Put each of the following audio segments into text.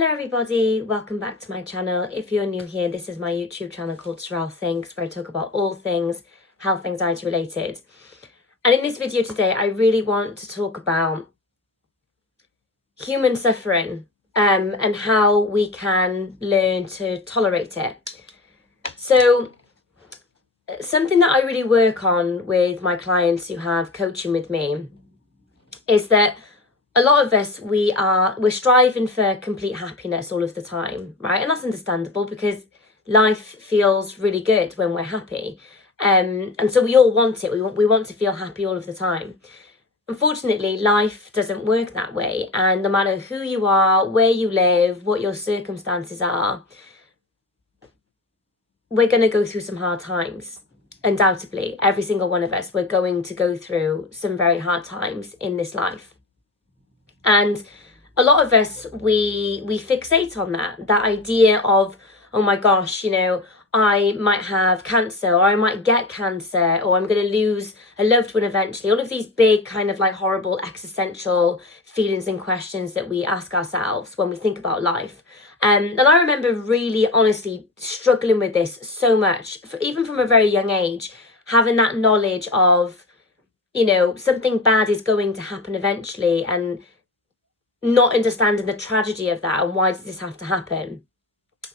Hello everybody, welcome back to my channel. If you're new here, this is my YouTube channel called Sorrel Thinks, where I talk about all things health anxiety related. And in this video today, I really want to talk about human suffering and how we can learn to tolerate it. So something that I really work on with my clients who have coaching with me is that a lot of us, we're striving for complete happiness all of the time, right? And that's understandable because life feels really good when we're happy. And so we all want it. We want to feel happy all of the time. Unfortunately, life doesn't work that way. And no matter who you are, where you live, what your circumstances are, we're going to go through some hard times. Undoubtedly, every single one of us, we're going to go through some very hard times in this life. And a lot of us, we fixate on that idea of, oh my gosh, I might have cancer, or I might get cancer, or I'm going to lose a loved one eventually. All of these big kind of like horrible existential feelings and questions that we ask ourselves when we think about life. And I remember really honestly struggling with this so much, even from a very young age, having that knowledge of, something bad is going to happen eventually, and not understanding the tragedy of that and why does this have to happen.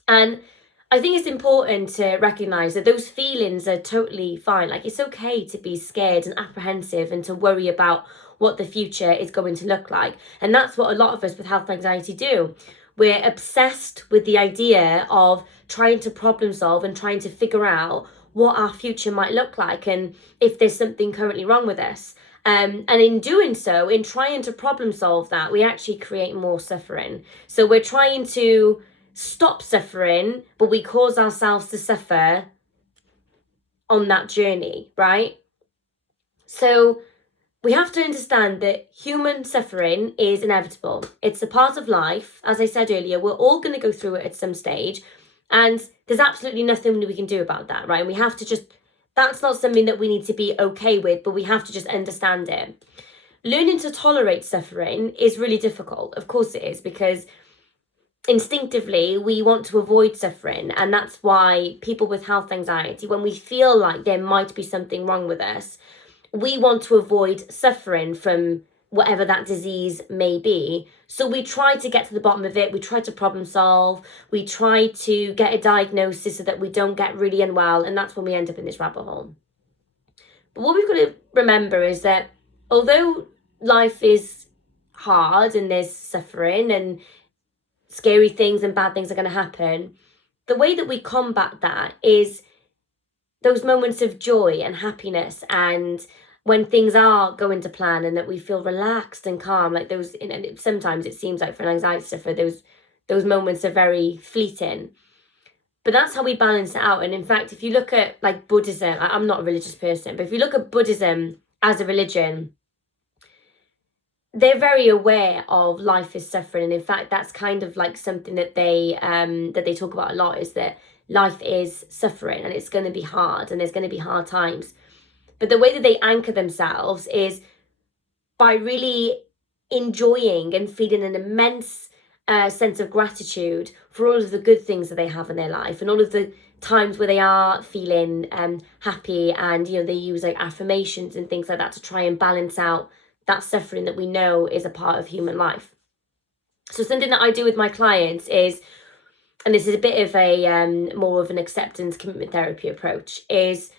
And I think it's important to recognize that those feelings are totally fine. Like, it's okay to be scared and apprehensive and to worry about what the future is going to look like. And that's what a lot of us with health anxiety do. We're obsessed with the idea of trying to problem solve and trying to figure out what our future might look like and if there's something currently wrong with us. And in doing so, in trying to problem solve that, we actually create more suffering. So we're trying to stop suffering, but we cause ourselves to suffer on that journey, right? So we have to understand that human suffering is inevitable. It's a part of life. As I said earlier, we're all going to go through it at some stage. And there's absolutely nothing we can do about that, right? And we have to that's not something that we need to be okay with, but we have to just understand it. Learning to tolerate suffering is really difficult. Of course it is, because instinctively we want to avoid suffering. And that's why people with health anxiety, when we feel like there might be something wrong with us, we want to avoid suffering from whatever that disease may be. So we try to get to the bottom of it. We try to problem solve. We try to get a diagnosis so that we don't get really unwell. And that's when we end up in this rabbit hole. But what we've got to remember is that although life is hard and there's suffering and scary things and bad things are going to happen, the way that we combat that is those moments of joy and happiness, and when things are going to plan and that we feel relaxed and calm, like those, and sometimes it seems like for an anxiety sufferer, those moments are very fleeting. But that's how we balance it out. And in fact, if you look at like Buddhism, I'm not a religious person, but if you look at Buddhism as a religion, they're very aware of life is suffering. And in fact, that's kind of like something that they talk about a lot, is that life is suffering and it's going to be hard and there's going to be hard times. But the way that they anchor themselves is by really enjoying and feeling an immense sense of gratitude for all of the good things that they have in their life and all of the times where they are feeling happy, and they use like affirmations and things like that to try and balance out that suffering that we know is a part of human life. So something that I do with my clients is, and this is a bit of a more of an acceptance commitment therapy approach, is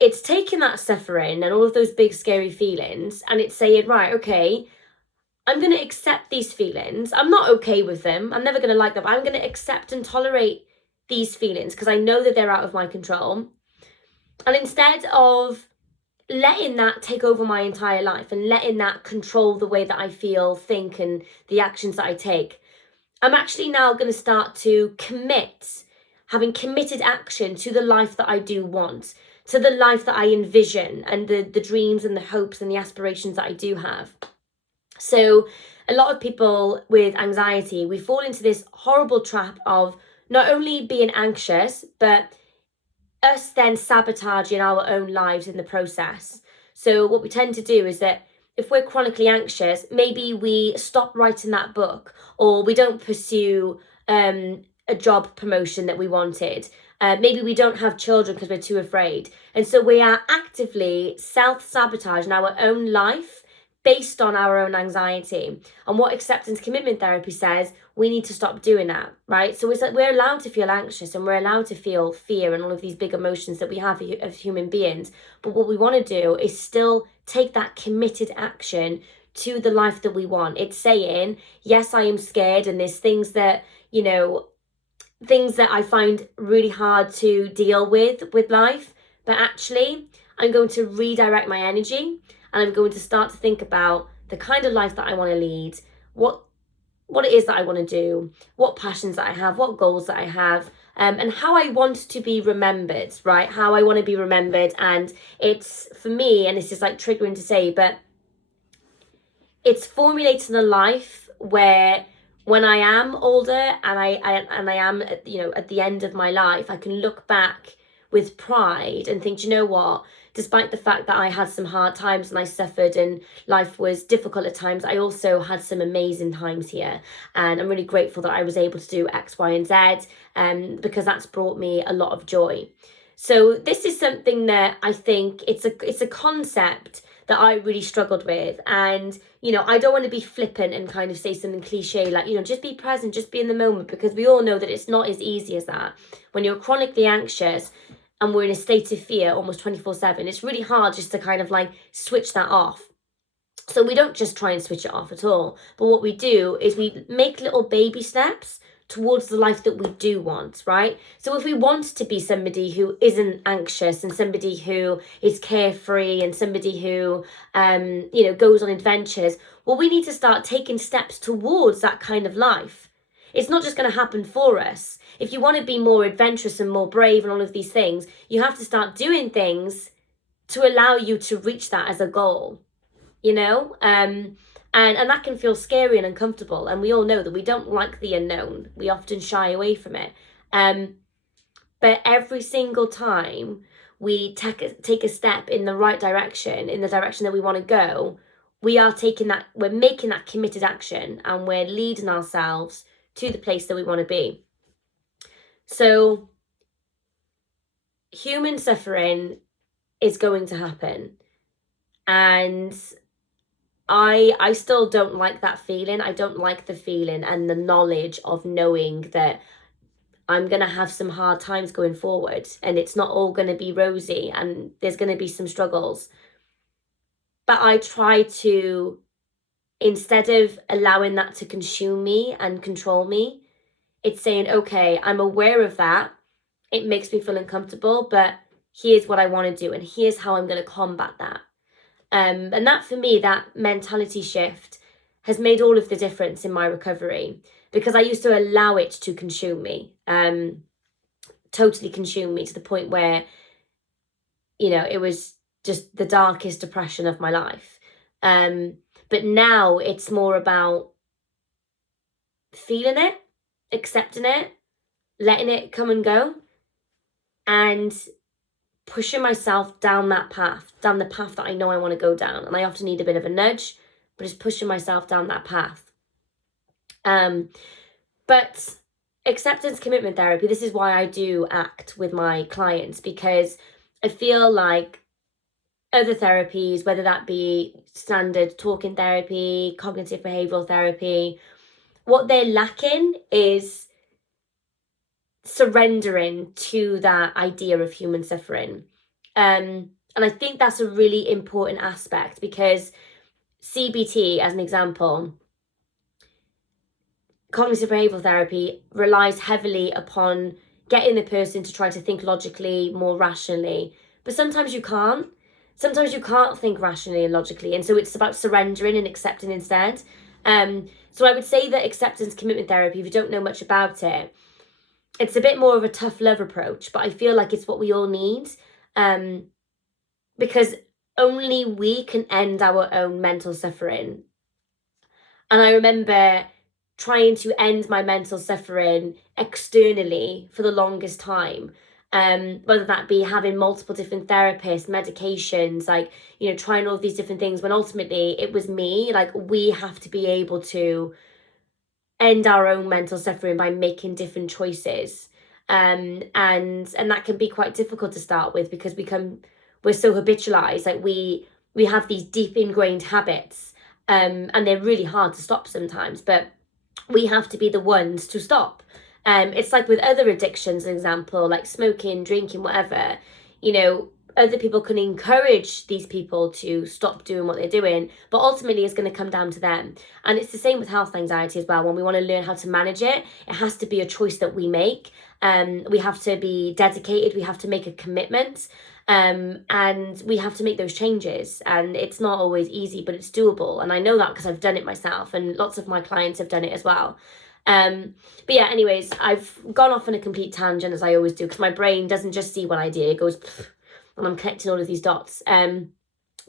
it's taking that suffering and all of those big scary feelings and it's saying, right, okay, I'm going to accept these feelings. I'm not okay with them. I'm never going to like them. I'm going to accept and tolerate these feelings because I know that they're out of my control. And instead of letting that take over my entire life and letting that control the way that I feel, think, and the actions that I take, I'm actually now going to start to commit, having committed action to the life that I do want, to the life that I envision, and the dreams and the hopes and the aspirations that I do have. So a lot of people with anxiety, we fall into this horrible trap of not only being anxious, but us then sabotaging our own lives in the process. So what we tend to do is that if we're chronically anxious, maybe we stop writing that book, or we don't pursue a job promotion that we wanted. Maybe we don't have children because we're too afraid. And so we are actively self-sabotaging our own life based on our own anxiety. And what acceptance commitment therapy says, we need to stop doing that, right? So it's like we're allowed to feel anxious, and we're allowed to feel fear and all of these big emotions that we have as human beings. But what we want to do is still take that committed action to the life that we want. It's saying, yes, I am scared, and there's things that, things that I find really hard to deal with life, but actually I'm going to redirect my energy, and I'm going to start to think about the kind of life that I want to lead, what it is that I want to do, what passions that I have, what goals that I have, and how I want to be remembered, right? How I want to be remembered. And it's, for me, and it's just like triggering to say, but it's formulating a life where when I am older and I am, at the end of my life, I can look back with pride and think, you know what? Despite the fact that I had some hard times and I suffered and life was difficult at times, I also had some amazing times here. And I'm really grateful that I was able to do X, Y, and Z, because that's brought me a lot of joy. So this is something that I think it's a concept that I really struggled with. And, I don't want to be flippant and kind of say something cliche like, just be present, just be in the moment, because we all know that it's not as easy as that. When you're chronically anxious and we're in a state of fear almost 24/7, it's really hard just to kind of like switch that off. So we don't just try and switch it off at all. But what we do is we make little baby steps towards the life that we do want, right? So if we want to be somebody who isn't anxious, and somebody who is carefree, and somebody who, goes on adventures, well, we need to start taking steps towards that kind of life. It's not just going to happen for us. If you want to be more adventurous and more brave and all of these things, you have to start doing things to allow you to reach that as a goal, and that can feel scary and uncomfortable. And we all know that we don't like the unknown. We often shy away from it. But every single time we take a step in the right direction, in the direction that we want to go, we're making that committed action, and we're leading ourselves to the place that we want to be. So human suffering is going to happen. And I still don't like that feeling. I don't like the feeling and the knowledge of knowing that I'm going to have some hard times going forward, and it's not all going to be rosy, and there's going to be some struggles. But I try to, instead of allowing that to consume me and control me, it's saying, okay, I'm aware of that. It makes me feel uncomfortable, but here's what I want to do, and here's how I'm going to combat that. And that, for me, that mentality shift has made all of the difference in my recovery, because I used to allow it to consume me, totally consume me, to the point where, it was just the darkest depression of my life. But now it's more about feeling it, accepting it, letting it come and go, and pushing myself down the path that I know I want to go down. And I often need a bit of a nudge, but just pushing myself down that path. But acceptance commitment therapy, this is why I do ACT with my clients, because I feel like other therapies, whether that be standard talking therapy, cognitive behavioral therapy, what they're lacking is surrendering to that idea of human suffering. And I think that's a really important aspect, because CBT, as an example, cognitive behavioral therapy, relies heavily upon getting the person to try to think logically, more rationally. But sometimes you can't. Sometimes you can't think rationally and logically. And so it's about surrendering and accepting instead. So I would say that acceptance commitment therapy, if you don't know much about it, it's a bit more of a tough love approach, but I feel like it's what we all need, because only we can end our own mental suffering. And I remember trying to end my mental suffering externally for the longest time. whether that be having multiple different therapists, medications, like, you know, trying all of these different things, when ultimately it was me. Like, we have to be able to end our own mental suffering by making different choices. And that can be quite difficult to start with, because we're so habitualized. Like, we have these deep ingrained habits, and they're really hard to stop sometimes, but we have to be the ones to stop. It's like with other addictions, an example, like smoking, drinking, whatever, you know, other people can encourage these people to stop doing what they're doing, but ultimately it's going to come down to them. And it's the same with health anxiety as well. When we want to learn how to manage it, it has to be a choice that we make. We have to be dedicated, we have to make a commitment, and we have to make those changes. And it's not always easy, but it's doable. And I know that because I've done it myself, and lots of my clients have done it as well. But yeah, anyways, I've gone off on a complete tangent, as I always do, because my brain doesn't just see one idea, it goes and I'm connecting all of these dots. But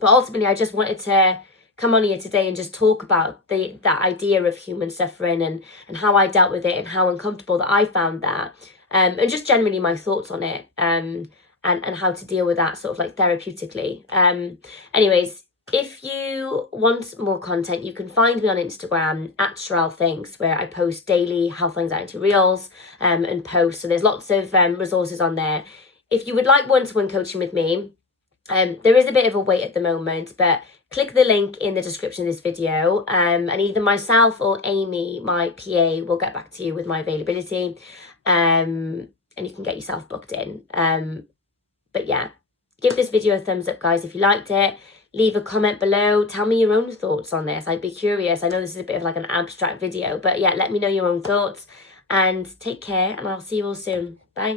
ultimately, I just wanted to come on here today and just talk about that idea of human suffering, and how I dealt with it, and how uncomfortable that I found that, and just generally my thoughts on it, and how to deal with that sort of like therapeutically. Anyways, if you want more content, you can find me on Instagram at Sherelle Thinks, where I post daily health anxiety reels, and posts. So there's lots of resources on there. If you would like one-to-one coaching with me, there is a bit of a wait at the moment, but click the link in the description of this video, and either myself or Amy, my PA, will get back to you with my availability, and you can get yourself booked in. But yeah, give this video a thumbs up, guys, if you liked it. Leave a comment below. Tell me your own thoughts on this. I'd be curious. I know this is a bit of like an abstract video, but yeah, let me know your own thoughts, and take care, and I'll see you all soon. Bye.